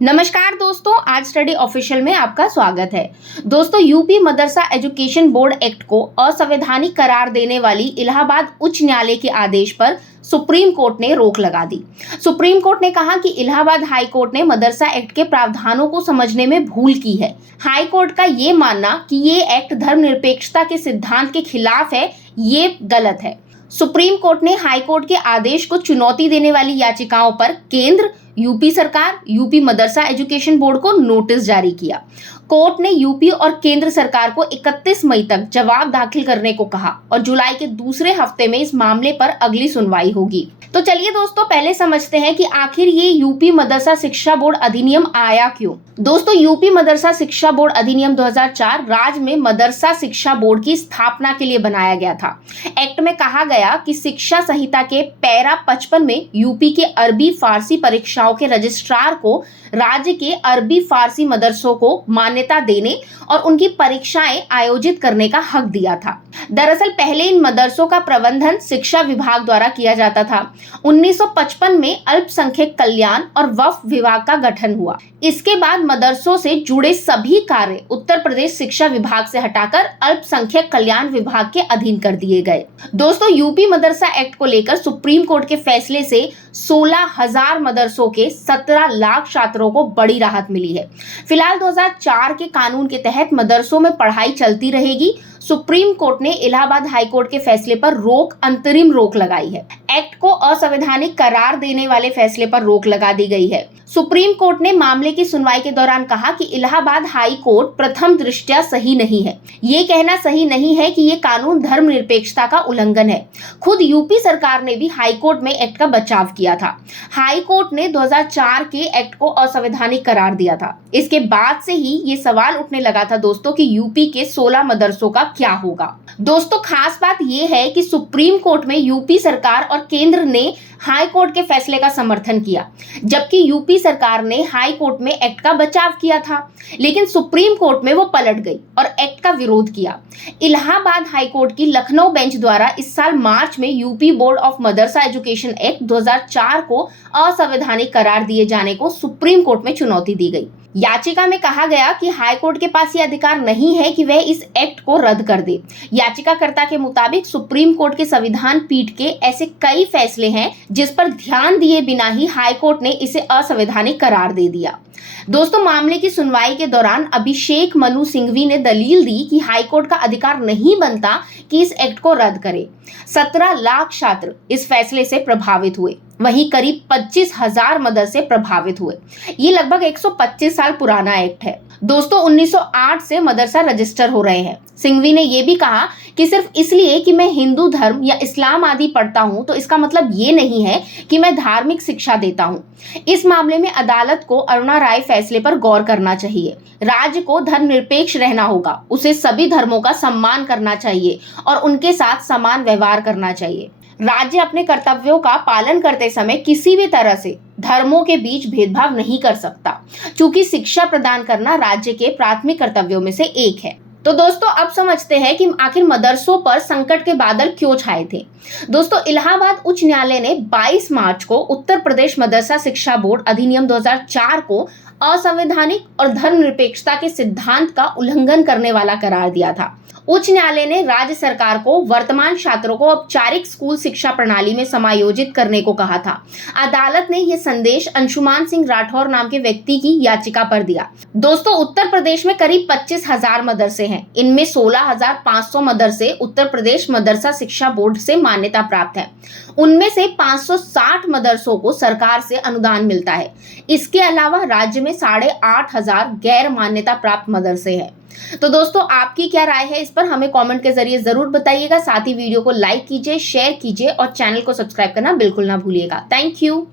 नमस्कार दोस्तों, आज स्टडी ऑफिशियल में आपका स्वागत है। दोस्तों, यूपी मदरसा एजुकेशन बोर्ड एक्ट को असंवैधानिक करार देने वाली इलाहाबाद उच्च न्यायालय के आदेश पर सुप्रीम कोर्ट ने रोक लगा दी। सुप्रीम कोर्ट ने कहा कि इलाहाबाद हाई कोर्ट ने मदरसा एक्ट के प्रावधानों को समझने में भूल की है। हाई कोर्ट का ये मानना कि ये एक्ट धर्मनिरपेक्षता के सिद्धांत के खिलाफ है, ये गलत है। सुप्रीम कोर्ट ने हाई कोर्ट के आदेश को चुनौती देने वाली याचिकाओं पर केंद्र, यूपी सरकार, यूपी मदरसा एजुकेशन बोर्ड को नोटिस जारी किया। कोर्ट ने यूपी और केंद्र सरकार को 31 मई तक जवाब दाखिल करने को कहा और जुलाई के दूसरे हफ्ते में इस मामले पर अगली सुनवाई होगी। तो चलिए दोस्तों, पहले समझते हैं कि आखिर ये यूपी मदरसा शिक्षा बोर्ड अधिनियम आया क्यों। दोस्तों, यूपी मदरसा शिक्षा बोर्ड अधिनियम 2004 राज्य में मदरसा शिक्षा बोर्ड की स्थापना के लिए बनाया गया था। एक्ट में कहा गया कि शिक्षा संहिता के पैरा 55 में यूपी के अरबी फारसी परीक्षाओं के रजिस्ट्रार को राज्य के अरबी फारसी मदरसों को मान्यता देने और उनकी परीक्षाएं आयोजित करने का हक दिया था। दरअसल पहले इन मदरसों का प्रबंधन शिक्षा विभाग द्वारा किया जाता था। 1955 में अल्पसंख्यक कल्याण और वक्फ विभाग का गठन हुआ। इसके बाद मदरसों से जुड़े सभी कार्य उत्तर प्रदेश शिक्षा विभाग से हटाकर अल्पसंख्यक कल्याण विभाग के अधीन कर दिए गए। दोस्तों, यूपी मदरसा एक्ट को लेकर सुप्रीम कोर्ट के फैसले से 16,000 मदरसों के 17 लाख छात्रों को बड़ी राहत मिली है। फिलहाल 2004 के कानून के तहत मदरसों में पढ़ाई चलती रहेगी। सुप्रीम कोर्ट ने इलाहाबाद हाई कोर्ट के फैसले पर अंतरिम रोक लगाई है। एक्ट को असंवैधानिक करार देने वाले फैसले पर रोक लगा दी गई है। सुप्रीम कोर्ट ने मामले की सुनवाई के दौरान कहा कि इलाहाबाद हाई कोर्ट प्रथम दृष्टया सही नहीं है। ये कहना सही नहीं है कि ये कानून धर्मनिरपेक्षता का उल्लंघन है। खुद यूपी सरकार ने भी हाई कोर्ट में एक्ट का बचाव किया था। हाई कोर्ट ने 2004 के एक्ट को असंवैधानिक करार दिया था। इसके बाद से ही ये सवाल उठने लगा था दोस्तों कि यूपी के 16 मदरसों का क्या होगा। दोस्तों, खास बात यह है कि सुप्रीम कोर्ट में यूपी सरकार और केंद्र ने हाई कोर्ट के फैसले का समर्थन किया, जबकि यूपी सरकार ने हाई कोर्ट में एक्ट का बचाव किया था, लेकिन सुप्रीम कोर्ट में वो पलट गई और एक्ट का विरोध किया। इलाहाबाद हाई कोर्ट की लखनऊ बेंच द्वारा इस साल मार्च में UP board of Madrasa education act 2004 को असंवैधानिक करार दिए जाने को सुप्रीम कोर्ट में चुनौती दी गई। याचिका में कहा गया कि हाई कोर्ट के पास यह अधिकार नहीं है कि वह इस एक्ट को रद्द कर दे। याचिकाकर्ता के मुताबिक सुप्रीम कोर्ट के संविधान पीठ के ऐसे कई फैसले हैं जिस पर ध्यान दिए बिना ही हाई कोर्ट ने इसे असंवैधानिक करार दे दिया। दोस्तों, मामले की सुनवाई के दौरान अभिषेक मनु सिंघवी ने दलील दी कि हाईकोर्ट का अधिकार नहीं बनता कि इस एक्ट को रद्द करे। 17 लाख छात्र इस फैसले से प्रभावित हुए, वहीं करीब 25,000 मदरसे प्रभावित हुए। ये लगभग 125 साल पुराना एक्ट है। दोस्तों, 1908 से मदरसा रजिस्टर हो रहे हैं। सिंघवी ने यह भी कहा कि सिर्फ इसलिए कि मैं हिंदू धर्म या इस्लाम आदि पढ़ता हूं तो इसका मतलब ये नहीं है कि मैं धार्मिक शिक्षा देता हूं। इस मामले में अदालत को अरुणा राय फैसले पर गौर करना चाहिए। राज्य को धर्मनिरपेक्ष रहना होगा, उसे सभी धर्मों का सम्मान करना चाहिए और उनके साथ समान व्यवहार करना चाहिए। राज्य अपने कर्तव्यों का पालन करते समय किसी भी तरह से धर्मों के बीच भेदभाव नहीं कर सकता, क्योंकि शिक्षा प्रदान करना राज्य के प्राथमिक कर्तव्यों में से एक है। तो दोस्तों, अब समझते हैं कि आखिर मदरसों पर संकट के बादल क्यों छाए थे। दोस्तों, इलाहाबाद उच्च न्यायालय ने 22 मार्च को उत्तर प्रदेश मदरसा शिक्षा बोर्ड अधिनियम 2004 को असंवैधानिक और धर्मनिरपेक्षता के सिद्धांत का उल्लंघन करने वाला करार दिया था। उच्च न्यायालय ने राज्य सरकार को वर्तमान छात्रों को औपचारिक स्कूल शिक्षा प्रणाली में समायोजित करने को कहा था। अदालत ने यह संदेश अंशुमान सिंह राठौर नाम के व्यक्ति की याचिका पर दिया। दोस्तों, उत्तर प्रदेश में करीब 25,000 मदरसे हैं। इनमें 16,500 मदरसे उत्तर प्रदेश मदरसा शिक्षा बोर्ड से मान्यता प्राप्त है। उनमें से 560 मदरसों को सरकार से अनुदान मिलता है। इसके अलावा राज्य में 8,500 गैर मान्यता प्राप्त मदरसे हैं। तो दोस्तों, आपकी क्या राय है इस पर हमें कमेंट के जरिए जरूर बताइएगा। साथ ही वीडियो को लाइक कीजिए, शेयर कीजिए और चैनल को सब्सक्राइब करना बिल्कुल ना भूलिएगा। Thank you.